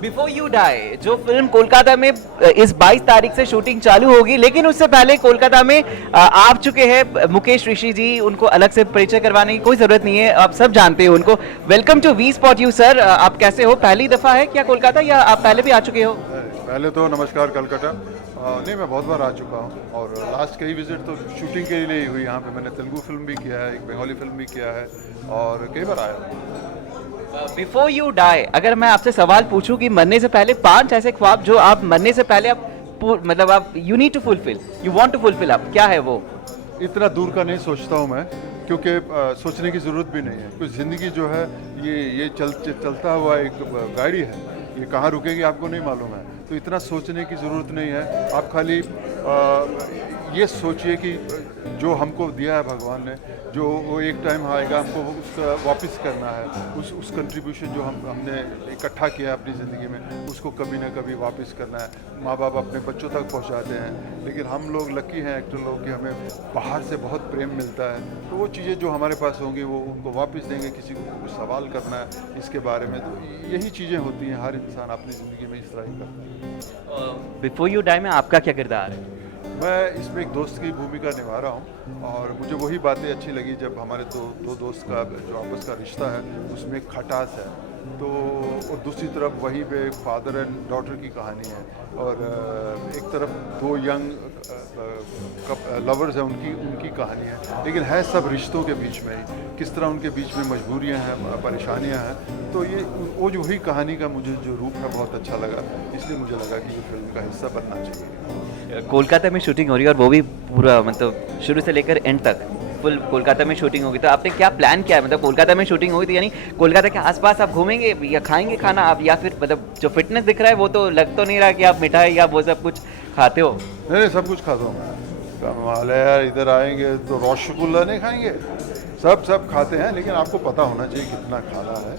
Before you die जो film Kolkata में इस 22 तारीख से शूटिंग चालू होगी, लेकिन उससे पहले कोलकाता में आ चुके हैं मुकेश ऋषि जी। उनको अलग से परिचय करवाने की कोई जरूरत नहीं है, आप सब जानते हो उनको। Welcome to V spot you sir. आप कैसे हो? पहली दफा है क्या कोलकाता, या आप पहले भी आ चुके हो? पहले तो नमस्कार कलकत्ता। नहीं, मैं बहुत बार आ चुका हूँ और लास्ट कई विजिट तो शूटिंग के लिए ही हुई यहाँ पे। मैंने तेलुगु फिल्म भी किया है, एक बंगाली फिल्म भी किया है और कई बार आया। बिफोर यू डाई, अगर मैं आपसे सवाल पूछूं कि मरने से पहले 5 ऐसे ख्वाब जो आप मरने से पहले आप मतलब आप you need to fulfil, you want to fulfil, आप क्या है वो? इतना दूर का नहीं सोचता हूँ मैं, क्योंकि सोचने की ज़रूरत भी नहीं है। कुछ ज़िंदगी जो है ये चलता हुआ एक गाड़ी है, ये कहाँ रुकेगी आपको नहीं मालूम है। तो इतना सोचने की ज़रूरत नहीं है। आप खाली ये सोचिए कि जो हमको दिया है भगवान ने, जो वो एक टाइम आएगा, हमको उसका वापस करना है। उस कंट्रीब्यूशन जो हमने इकट्ठा किया अपनी ज़िंदगी में, उसको कभी ना कभी वापस करना है। माँ बाप अपने बच्चों तक पहुँचाते हैं, लेकिन हम लोग लकी हैं एक्टर लोग कि हमें बाहर से बहुत प्रेम मिलता है। तो वो चीज़ें जो हमारे पास होंगी वो उनको वापस देंगे। किसी को कुछ सवाल करना है इसके बारे में, तो यही चीज़ें होती हैं। हर इंसान अपनी ज़िंदगी में इस तरह ही करता है। बिफोर यू डाई में आपका क्या किरदार है? मैं इसमें एक दोस्त की भूमिका निभा रहा हूँ और मुझे वही बातें अच्छी लगी जब हमारे दो दोस्त का जो आपस का रिश्ता है उसमें एक खटास है। तो और दूसरी तरफ वहीं पे एक फादर एंड डॉटर की कहानी है और एक तरफ दो यंग लवर्स हैं, उनकी कहानी है। लेकिन है सब रिश्तों के बीच में ही, किस तरह उनके बीच में मजबूरियां हैं, परेशानियां हैं। तो ये वो जो वही कहानी का मुझे जो रूप है बहुत अच्छा लगा, इसलिए मुझे लगा कि ये फिल्म का हिस्सा बनना चाहिए। कोलकाता में शूटिंग हो रही है और वो भी पूरा मतलब शुरू से लेकर एंड तक फुल कोलकाता में शूटिंग होगी, तो आपने क्या प्लान किया है? मतलब कोलकाता में शूटिंग होगी तो यानी कोलकाता के आसपास आप घूमेंगे या खाएंगे खाना आप, या फिर मतलब जो फिटनेस दिख रहा है वो तो लग तो नहीं रहा कि आप मिठाई या वो सब कुछ खाते हो? नहीं, सब कुछ खाता हूँ मैं। कमाल है यार, इधर आएंगे तो रसगुल्ला नहीं खाएंगे? सब खाते हैं, लेकिन आपको पता होना चाहिए कितना खाना है।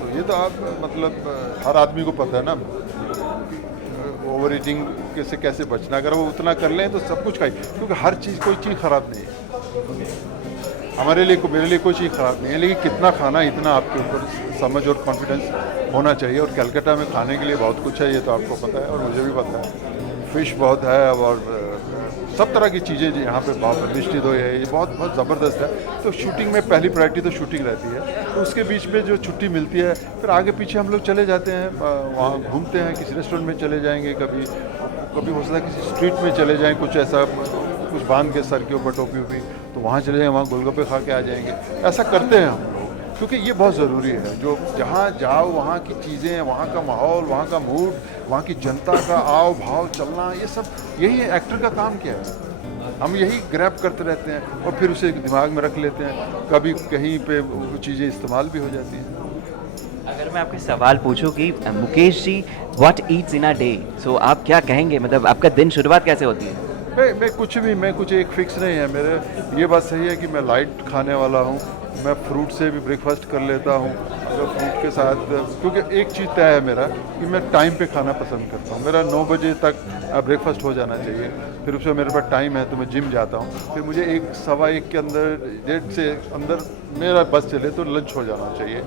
तो ये तो आप मतलब हर आदमी को पता है ना, ओवर ईटिंग से कैसे बचना। अगर वो उतना कर लें तो सब कुछ खाए, क्योंकि हर चीज़, कोई चीज़ ख़राब नहीं है हमारे लिए, मेरे लिए कोई चीज़ ख़राब नहीं है। लेकिन कितना खाना, इतना आपके ऊपर समझ और कॉन्फिडेंस होना चाहिए। और कलकत्ता में खाने के लिए बहुत कुछ है, ये तो आपको पता है और मुझे भी पता है। फ़िश बहुत है और सब तरह की चीज़ें यहाँ पे बहुत मिष्टी दो है, ये बहुत ज़बरदस्त है। तो शूटिंग में पहली प्रायोरिटी तो शूटिंग रहती है। तो उसके बीच में जो छुट्टी मिलती है, फिर आगे पीछे हम लोग चले जाते हैं, वहाँ घूमते हैं, किसी रेस्टोरेंट में चले जाएंगे, कभी हो सकता है किसी स्ट्रीट में चले जाएँ, कुछ ऐसा कुछ बांध के सर के ऊपर टोपी वोपी, तो वहाँ चले जाएँ, वहाँ गोलगप्पे खा के आ जाएंगे। ऐसा करते हैं हम लोग, क्योंकि ये बहुत ज़रूरी है। जो जहाँ जाओ वहाँ की चीज़ें, वहाँ का माहौल, वहाँ का मूड, वहाँ की जनता का आव भाव, चलना, ये सब यही है। एक्टर का काम क्या है? हम यही ग्रैब करते रहते हैं और फिर उसे दिमाग में रख लेते हैं। कभी कहीं पे वो चीज़ें इस्तेमाल भी हो जाती हैं। अगर मैं आपके सवाल पूछूं कि Mukesh ji what eats in a day, so आप क्या कहेंगे? मतलब आपका दिन शुरुआत कैसे होती है? मैं कुछ एक फिक्स नहीं है मेरे। ये बात सही है कि मैं लाइट खाने वाला हूँ। मैं फ्रूट से भी ब्रेकफास्ट कर लेता हूँ, तो फ्रूट के साथ, क्योंकि एक चीज़ तय है मेरा कि मैं टाइम पे खाना पसंद करता हूँ। मेरा 9 बजे तक ब्रेकफास्ट हो जाना चाहिए। फिर उसमें मेरे पास टाइम है तो मैं जिम जाता हूँ। फिर मुझे 1 सवा 1 के अंदर, 1:30 से अंदर मेरा बस चले तो लंच हो जाना चाहिए।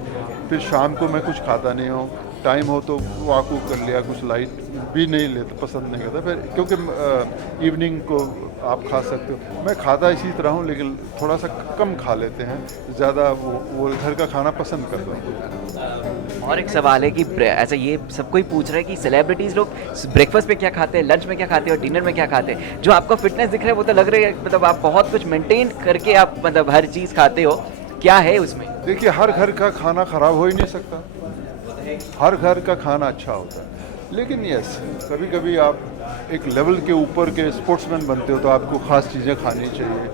फिर शाम को मैं कुछ खाता नहीं हूँ। टाइम हो तो वॉक कर लिया, कुछ लाइट भी नहीं लेता, पसंद नहीं करता। फिर क्योंकि इवनिंग को आप खा सकते हो। मैं खाता इसी तरह हूँ, लेकिन थोड़ा सा कम खा लेते हैं, ज़्यादा वो घर का खाना पसंद करता हूँ। और एक सवाल है कि ऐसा ये सब कोई पूछ रहा है कि सेलिब्रिटीज़ लोग ब्रेकफास्ट पे क्या खाते हैं, लंच में क्या खाते हैं और डिनर में क्या खाते हैं। जो आपका फिटनेस दिख रहा है वो तो लग रहा है मतलब आप बहुत कुछ मेंटेन करके आप मतलब हर चीज़ खाते हो, क्या है उसमें? देखिए, हर घर का खाना ख़राब हो ही नहीं सकता, हर घर का खाना अच्छा होता है। लेकिन यस, कभी कभी आप एक लेवल के ऊपर के स्पोर्ट्समैन बनते हो तो आपको ख़ास चीज़ें खानी चाहिए।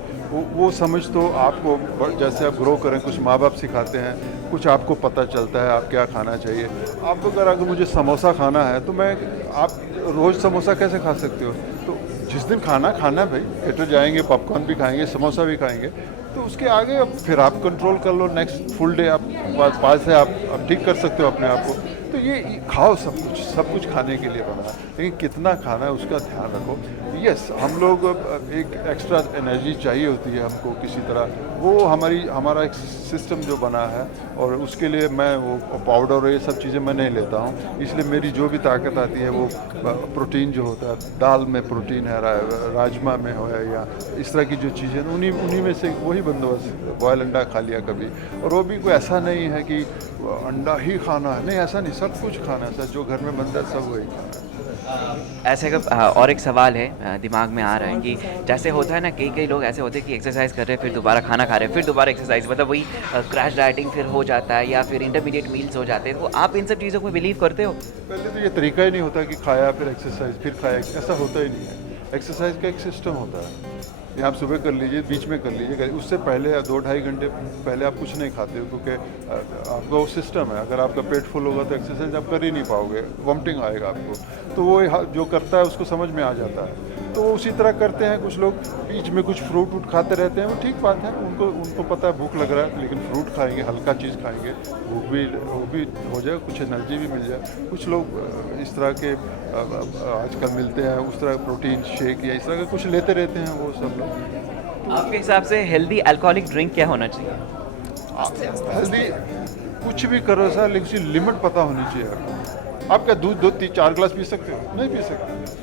वो समझ तो आपको, जैसे आप ग्रो करें, कुछ माँ बाप सिखाते हैं, कुछ आपको पता चलता है आप क्या खाना चाहिए। आप अगर मुझे समोसा खाना है तो आप रोज़ समोसा कैसे खा सकते हो? तो जिस दिन खाना भाई, थिएटर जाएंगे, पॉपकॉर्न भी खाएंगे, समोसा भी खाएंगे, तो उसके आगे अब फिर आप कंट्रोल कर लो। नेक्स्ट फुल डे आप पास है, आप ठीक कर सकते हो अपने आप को। तो ये खाओ, सब कुछ खाने के लिए बना है, लेकिन कितना खाना है उसका ध्यान रखो। यस, हम लोग एक एक्स्ट्रा एनर्जी चाहिए होती है हमको किसी तरह, वो हमारा एक सिस्टम जो बना है, और उसके लिए मैं वो पाउडर और ये सब चीज़ें मैं नहीं लेता हूँ। इसलिए मेरी जो भी ताकत आती है वो प्रोटीन जो होता है, दाल में प्रोटीन है, राजमा में हो या इस तरह की जो चीज़ें उन्हीं में से वही बंदोबस्त। बॉयल अंडा खा लिया कभी, और वो भी कोई ऐसा नहीं है कि अंडा ही खाना है, नहीं ऐसा नहीं, सब कुछ खाना है, जो घर में बनता है सब वही खाना है। ऐसे और एक सवाल है दिमाग में आ रहा है कि जैसे होता है ना, कई लोग ऐसे होते हैं कि एक्सरसाइज कर रहे हैं फिर दोबारा खाना खा रहे हैं फिर दोबारा एक्सरसाइज, मतलब वही क्रैश डाइटिंग फिर हो जाता है या फिर इंटरमीडिएट मील्स हो जाते हैं। तो आप इन सब चीज़ों को बिलीव करते हो? पहले तो ये तरीका ही नहीं होता कि खाया फिर एक्सरसाइज फिर खाया, ऐसा होता ही नहीं है। एक्सरसाइज का एक सिस्टम होता है, ये आप सुबह कर लीजिए, बीच में कर लीजिए, उससे पहले 2-2.5 घंटे पहले आप कुछ नहीं खाते हो, क्योंकि आपका वो सिस्टम है। अगर आपका पेट फुल होगा तो एक्सरसाइज आप कर ही नहीं पाओगे, वॉमिटिंग आएगा आपको। तो वो जो करता है उसको समझ में आ जाता है, तो उसी तरह करते हैं। कुछ लोग बीच में कुछ फ्रूट वूट खाते रहते हैं, वो ठीक बात है, उनको पता है भूख लग रहा है, लेकिन फ्रूट खाएंगे, हल्का चीज़ खाएंगे, भूख भी वो भी हो जाए, कुछ एनर्जी भी मिल जाए। कुछ लोग इस तरह के आजकल मिलते हैं, उस तरह प्रोटीन शेक या इस तरह का कुछ लेते रहते हैं वो सब लोग। आपके हिसाब से हेल्दी अल्कोहलिक ड्रिंक क्या होना चाहिए? हेल्दी कुछ भी करो सर, लेकिन उसकी लिमिट पता होनी चाहिए आपको। आप क्या दूध 2-4 गिलास पी सकते हो? नहीं पी सकते।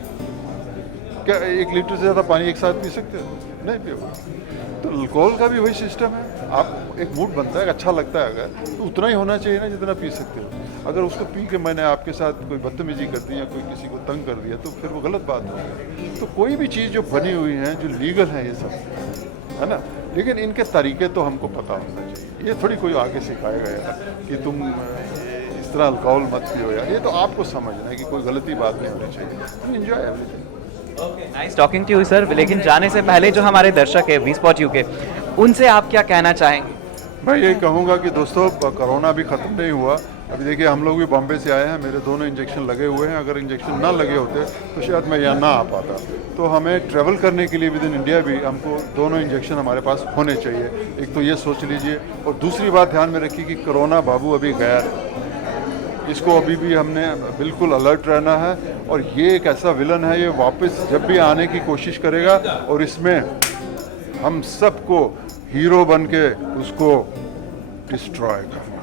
क्या 1 लीटर से ज़्यादा पानी एक साथ पी सकते हो? नहीं पियोगे। तो अल्कोहल का भी वही सिस्टम है, आप एक मूड बनता है, अच्छा लगता है, अगर तो उतना ही होना चाहिए ना जितना पी सकते हो। अगर उसको पी के मैंने आपके साथ कोई बदतमीजी कर दी या कोई किसी को तंग कर दिया तो फिर वो गलत बात है। तो कोई भी चीज़ जो बनी हुई है, जो लीगल है, ये सब है ना, लेकिन इनके तरीके तो हमको पता होना चाहिए। ये थोड़ी कोई आगे सिखाएगा यार कि तुम इस तरह अल्कोहल मत पियो यार, ये तो आपको समझना है कि कोई गलती बात नहीं होनी चाहिए। Enjoy everything. Nice talking to you sir. लेकिन जाने से पहले जो हमारे दर्शक है वी स्पॉट यूके, उनसे आप क्या कहना चाहेंगे? मैं यही कहूँगा कि दोस्तों, कोरोना अभी ख़त्म नहीं हुआ। अभी देखिए, हम लोग भी बॉम्बे से आए हैं, मेरे दोनों इंजेक्शन लगे हुए हैं। अगर इंजेक्शन ना लगे होते तो शायद मैं यहाँ ना आ पाता। तो हमें ट्रैवल करने के लिए विद इन इंडिया भी हमको दोनों इंजेक्शन हमारे पास होने चाहिए। एक तो ये सोच लीजिए, और दूसरी बात ध्यान में रखिए कि कोरोना बाबू अभी गया है, इसको अभी भी हमने बिल्कुल अलर्ट रहना है। और ये एक ऐसा विलन है, ये वापस जब भी आने की कोशिश करेगा, और इसमें हम सबको हीरो बन के उसको डिस्ट्रॉय करना।